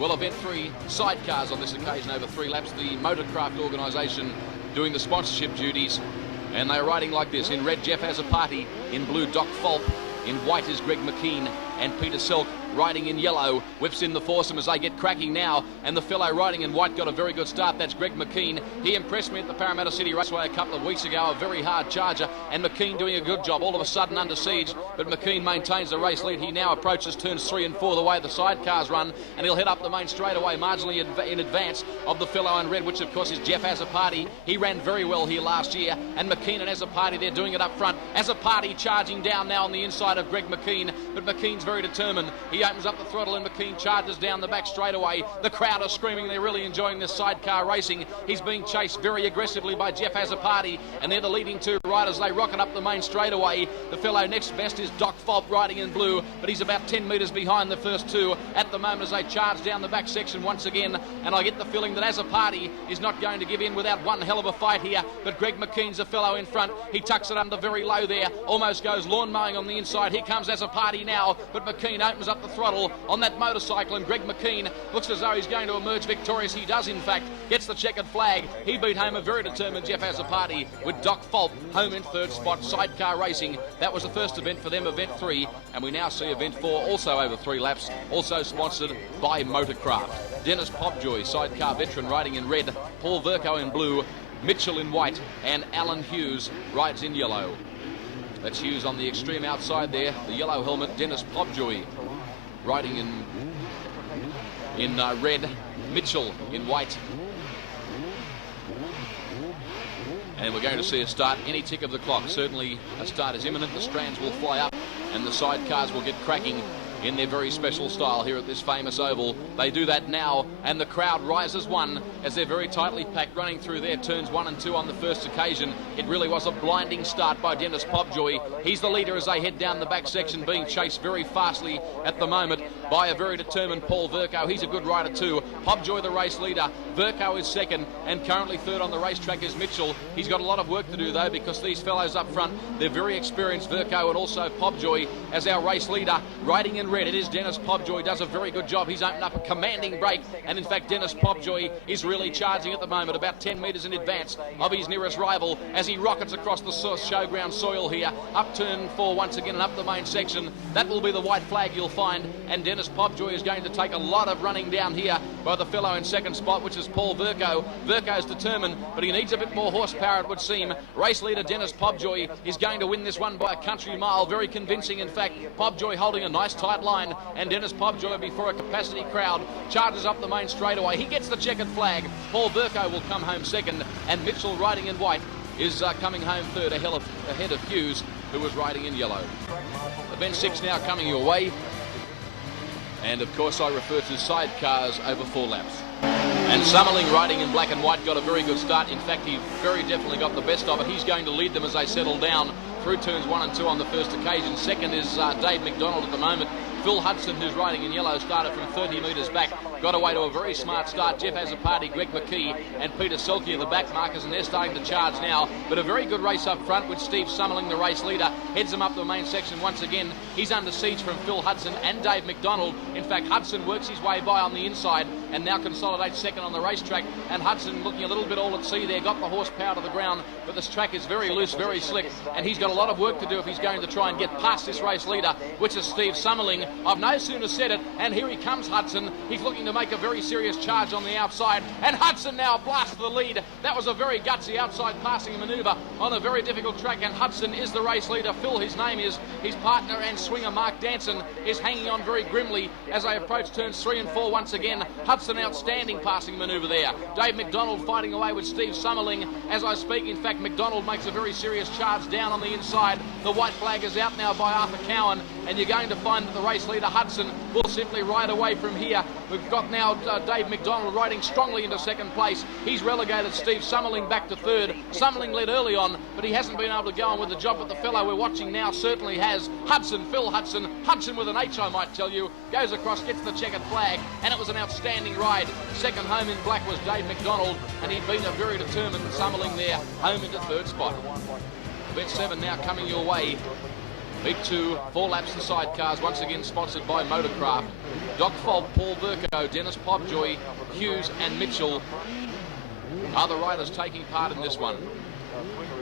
Well, event 3, Sidecars on this occasion over 3 laps. The Motorcraft organisation doing the sponsorship duties. And they're riding like this. In red, Jeff has a party. In blue, Doc Fulp. In white is Greg McKean and Peter Silk. Riding in yellow, whips in the foursome as they get cracking now, and the fellow riding in white got a very good start. That's Greg McKean. He impressed me at the Parramatta City Raceway a couple of weeks ago, a very hard charger, and McKean doing a good job, all of a sudden under siege, but McKean maintains the race lead. He now approaches turns 3 and 4 the way the Sidecars run, and he'll head up the main straightaway marginally in advance of the fellow in red, which of course is Jeff Azzopardi. He ran very well here last year, and McKean and Azzopardi, they're doing it up front. Azzopardi charging down now on the inside of Greg McKean, but McKean's very determined. He opens up the throttle and McKean charges down the back straightaway. The crowd are screaming. They're really enjoying this sidecar racing. He's being chased very aggressively by Jeff Azzopardi, and they're the leading 2 riders. They rocket up the main straightaway. The fellow next best is Doc Fulp riding in blue, but he's about 10 metres behind the first 2 at the moment as they charge down the back section once again, and I get the feeling that Azzopardi is not going to give in without one hell of a fight here, but Greg McKean's a fellow in front. He tucks it under very low there, almost goes lawn mowing on the inside. Here comes Azzopardi now, but McKean opens up the throttle on that motorcycle, and Greg McKean looks as though he's going to emerge victorious. He does, in fact, gets the checkered flag. He beat home a very determined Jeff Azzopardi with Doc Fulp home in 3rd spot. Sidecar racing, that was the first event for them, event 3, and we now see event 4 also over 3 laps, also sponsored by Motorcraft. Dennis Popjoy, sidecar veteran, riding in red, Paul Verco in blue, Mitchell in white, and Alan Hughes rides in yellow. That's Hughes on the extreme outside there, the yellow helmet. Dennis Popjoy riding in red, Mitchell in white. And we're going to see a start any tick of the clock. Certainly a start is imminent. The strands will fly up and the sidecars will get cracking in their very special style here at this famous oval. They do that now, and the crowd rises one as they're very tightly packed running through their turns 1 and 2 on the first occasion. It really was a blinding start by Dennis Popjoy. He's the leader as they head down the back section, being chased very fastly at the moment by a very determined Paul Verco. He's a good rider too. Popjoy the race leader. Verco is second, and currently 3rd on the racetrack is Mitchell. He's got a lot of work to do though, because these fellows up front, they're very experienced. Verco and also Popjoy as our race leader. Riding in red, it is Dennis Popjoy. Does a very good job. He's opened up a commanding break, and in fact Dennis Popjoy is really charging at the moment, about 10 metres in advance of his nearest rival as he rockets across the Showground soil here, up turn 4 once again and up the main section. That will be the white flag you'll find, and Dennis Popjoy is going to take a lot of running down here by the fellow in 2nd spot, which is Paul Verco. Verco's determined, but he needs a bit more horsepower, it would seem. Race leader Dennis Popjoy is going to win this one by a country mile, very convincing in fact. Popjoy holding a nice tight line, and Dennis Popjoy before a capacity crowd charges up the main straightaway. He gets the checkered flag. Paul Verco will come home second, and Mitchell riding in white is coming home third ahead of Hughes, who was riding in yellow. Event 6 now coming your way, and of course I refer to sidecars over 4 laps. And Summerling riding in black and white got a very good start. In fact, he very definitely got the best of it. He's going to lead them as they settle down through turns 1 and 2 on the first occasion. Second is Dave McDonald at the moment. Phil Hudson, who's riding in yellow, started from 30 metres back, got away to a very smart start. Jeff Azzopardi, Greg McKee and Peter Selke are the back markers, and they're starting to charge now. But a very good race up front with Steve Summerling, the race leader, heads them up the main section once again. He's under siege from Phil Hudson and Dave McDonald. In fact, Hudson works his way by on the inside and now consolidates second on the racetrack. And Hudson looking a little bit all at sea there, got the horsepower to the ground, but this track is very loose, very slick, and he's got a lot of work to do if he's going to try and get past this race leader, which is Steve Summerling. I've no sooner said it, and here he comes, Hudson. He's looking to make a very serious charge on the outside, and Hudson now blasts the lead. That was a very gutsy outside passing manoeuvre on a very difficult track, and Hudson is the race leader. Phil, his name is, his partner and swinger Mark Danson is hanging on very grimly as they approach turns 3 and 4 once again. Hudson outstanding passing manoeuvre there. Dave McDonald fighting away with Steve Summerling as I speak. In fact, McDonald makes a very serious charge down on the inside. The white flag is out now by Arthur Cowan, and you're going to find that the race leader Hudson will simply ride away from here. We've got now Dave McDonald riding strongly into second place. He's relegated Steve Summerling back to third. Summerling led early on, but he hasn't been able to go on with the job, but the fellow we're watching now certainly has. Hudson, Phil Hudson, Hudson with an H I might tell you, goes across, gets the checkered flag, and it was an outstanding ride. Second home in black was Dave McDonald, and he'd been a very determined Summerling there, home into third spot. Event 7 now coming your way. Beat 2, 4 laps the sidecars, once again sponsored by Motorcraft. Doc Fob, Paul Verco, Dennis Pobjoy, Hughes and Mitchell are the riders taking part in this one.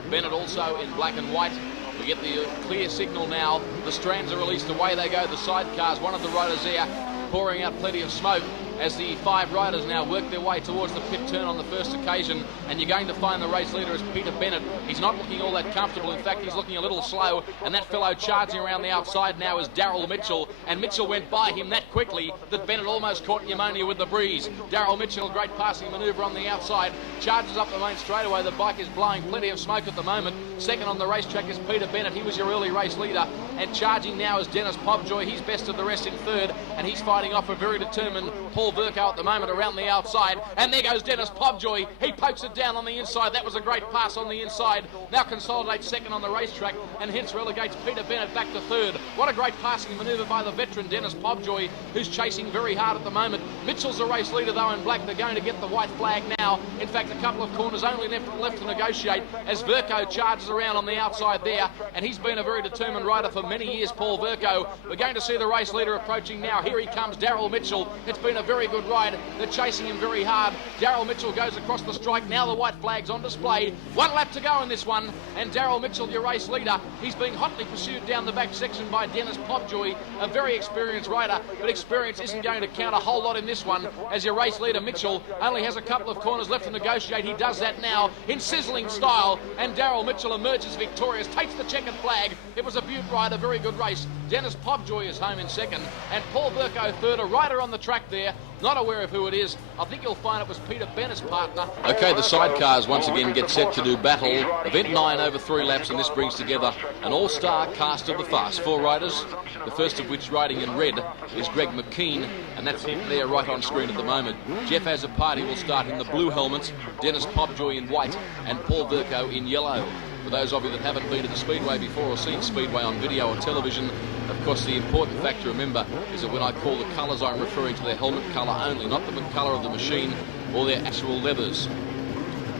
Bennett also in black and white. We get the clear signal now. The strands are released, away they go, the sidecars. One of the riders there pouring out plenty of smoke as the 5 riders now work their way towards the pit turn on the first occasion, and you're going to find the race leader is Peter Bennett. He's not looking all that comfortable. In fact, he's looking a little slow, and that fellow charging around the outside now is Daryl Mitchell, and Mitchell went by him that quickly that Bennett almost caught pneumonia with the breeze. Daryl Mitchell, great passing manoeuvre on the outside, charges up the main straightaway. The bike is blowing plenty of smoke at the moment. Second on the racetrack is Peter Bennett. He was your early race leader, and charging now is Dennis Pobjoy. He's best of the rest in third, and he's fighting off a very determined Paul Verco at the moment around the outside. And there goes Dennis Pobjoy. He pokes it down on the inside. That was a great pass on the inside. Now consolidates second on the racetrack and hence relegates Peter Bennett back to third. What a great passing manoeuvre by the veteran Dennis Pobjoy, who's chasing very hard at the moment. Mitchell's the race leader though in black. They're going to get the white flag now. In fact, a couple of corners only left to negotiate as Verco charges around on the outside there, and he's been a very determined rider for many years, Paul Verco. We're going to see the race leader approaching now. Here he comes, Daryl Mitchell. It's been a very good ride. They're chasing him very hard. Daryl Mitchell goes across the strike. Now the white flag's on display. 1 lap to go in this one, and Daryl Mitchell, your race leader, he's being hotly pursued down the back section by Dennis Pobjoy, a very experienced rider, but experience isn't going to count a whole lot in this one, as your race leader Mitchell only has a couple of corners left to negotiate. He does that now in sizzling style, and Daryl Mitchell emerges victorious, takes the checkered flag. It was a beaut ride, a very good race. Dennis Pobjoy is home in second, and Paul Verco third, a rider on the track there. Not aware of who it is. I think you'll find it was Peter Bennett's partner. Okay, the sidecars once again get set to do battle. Event 9 over 3 laps, and this brings together an all-star cast of the fast. 4 riders, the first of which riding in red is Greg McKean, and that's him there right on screen at the moment. Jeff Azzopardi will start in the blue helmets, Dennis Pobjoy in white, and Paul Verco in yellow. For those of you that haven't been to the Speedway before or seen Speedway on video or television, of course the important fact to remember is that when I call the colours, I'm referring to their helmet colour only, not the colour of the machine or their actual leathers.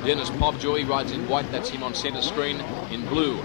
Dennis Pobjoy rides in white, that's him on centre screen. In blue,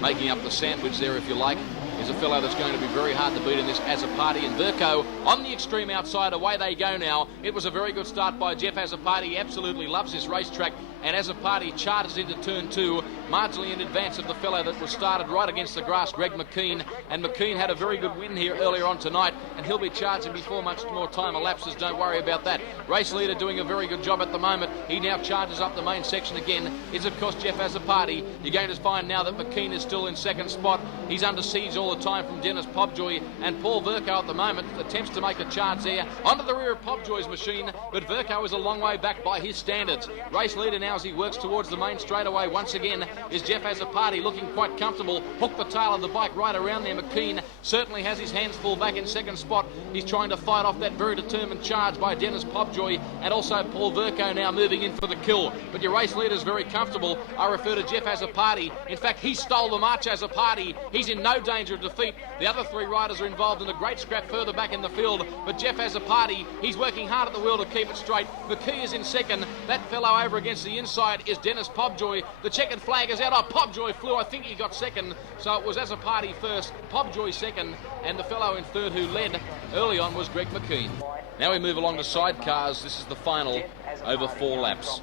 making up the sandwich there if you like, is a fellow that's going to be very hard to beat in this Azzopardi, and Verco on the extreme outside. Away they go now. It was a very good start by Jeff Azzopardi. He absolutely loves this racetrack, and Azzopardi charges into turn 2, marginally in advance of the fellow that was started right against the grass, Greg McKean. And McKean had a very good win here earlier on tonight, and he'll be charging before much more time elapses. Don't worry about that. Race leader doing a very good job at the moment. He now charges up the main section again. Is of course Jeff Azzopardi. You're going to find now that McKean is still in second spot. He's under siege all the time from Dennis Pobjoy, and Paul Verco at the moment attempts to make a charge there onto the rear of Pobjoy's machine, but Verco is a long way back by his standards. Race leader now as he works towards the main straightaway once again is Jeff Azzopardi, looking quite comfortable. Hooked the tail of the bike right around there. McKean certainly has his hands full back in second spot. He's trying to fight off that very determined charge by Dennis Pobjoy, and also Paul Verco now moving in for the kill. But your race leader is very comfortable. I refer to Jeff Azzopardi. In fact, he stole the march, Azzopardi. He's in no danger of defeat. The other 3 riders are involved in a great scrap further back in the field, but Jeff Azzopardi, he's working hard at the wheel to keep it straight. McKee is in second. That fellow over against the inside is Dennis Pobjoy. The checkered flag is out. Oh, Pobjoy flew. I think he got second. So it was Azzopardi first, Pobjoy second, and the fellow in third who led early on was Greg McKean. Now we move along to sidecars. This is the final over 4 laps.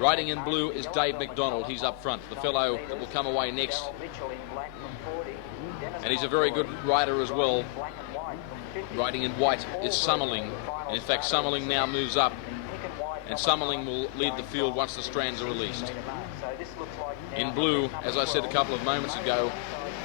Riding in blue is Dave McDonald. He's up front. The fellow that will come away next, and he's a very good rider as well. Riding in white is Summerling. And in fact, Summerling now moves up, and Summerling will lead the field once the strands are released. In blue, as I said a couple of moments ago,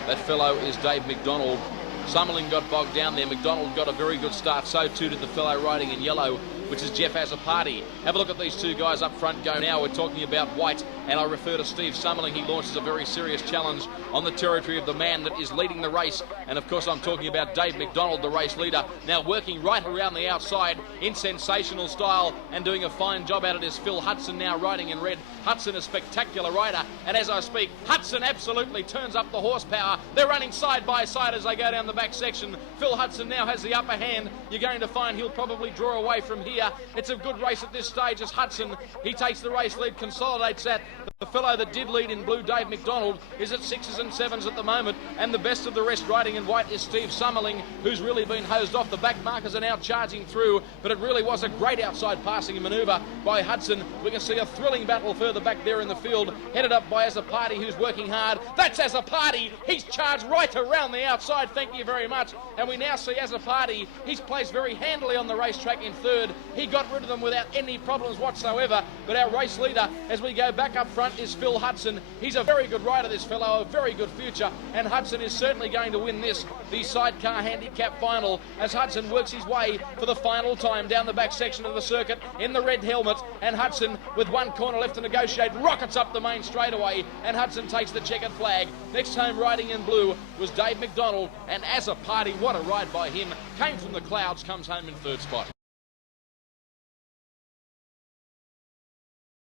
that fellow is Dave McDonald. Summerling got bogged down there. McDonald got a very good start. So too did the fellow riding in yellow, which is Jeff Azzopardi. Have a look at these 2 guys up front go now. We're talking about white, and I refer to Steve Summerling. He launches a very serious challenge on the territory of the man that is leading the race. And of course, I'm talking about Dave McDonald, the race leader, now working right around the outside in sensational style and doing a fine job at it is Phil Hudson now riding in red. Hudson, a spectacular rider, and as I speak, Hudson absolutely turns up the horsepower. They're running side by side as they go down the back section. Phil Hudson now has the upper hand. You're going to find he'll probably draw away from here. It's a good race at this stage as Hudson, he takes the race lead, consolidates that. The fellow that did lead in blue, Dave McDonald, is at 6s and 7s at the moment, and the best of the rest riding in white is Steve Summerling, who's really been hosed off. The back markers are now charging through, but it really was a great outside passing manoeuvre by Hudson. We can see a thrilling battle further back there in the field, headed up by Azapati, who's working hard. That's Azapati. He's charged right around the outside, thank you very much. And we now see Azapati. He's placed very handily on the racetrack in third. He got rid of them without any problems whatsoever, but our race leader, as we go back up front, is Phil Hudson. He's a very good rider, this fellow, a very good future, and Hudson is certainly going to win this, the sidecar handicap final, as Hudson works his way for the final time down the back section of the circuit in the red helmet, and Hudson, with one corner left to negotiate, rockets up the main straightaway, and Hudson takes the checkered flag. Next home riding in blue was Dave McDonald, and as a party, what a ride by him, came from the clouds, comes home in third spot.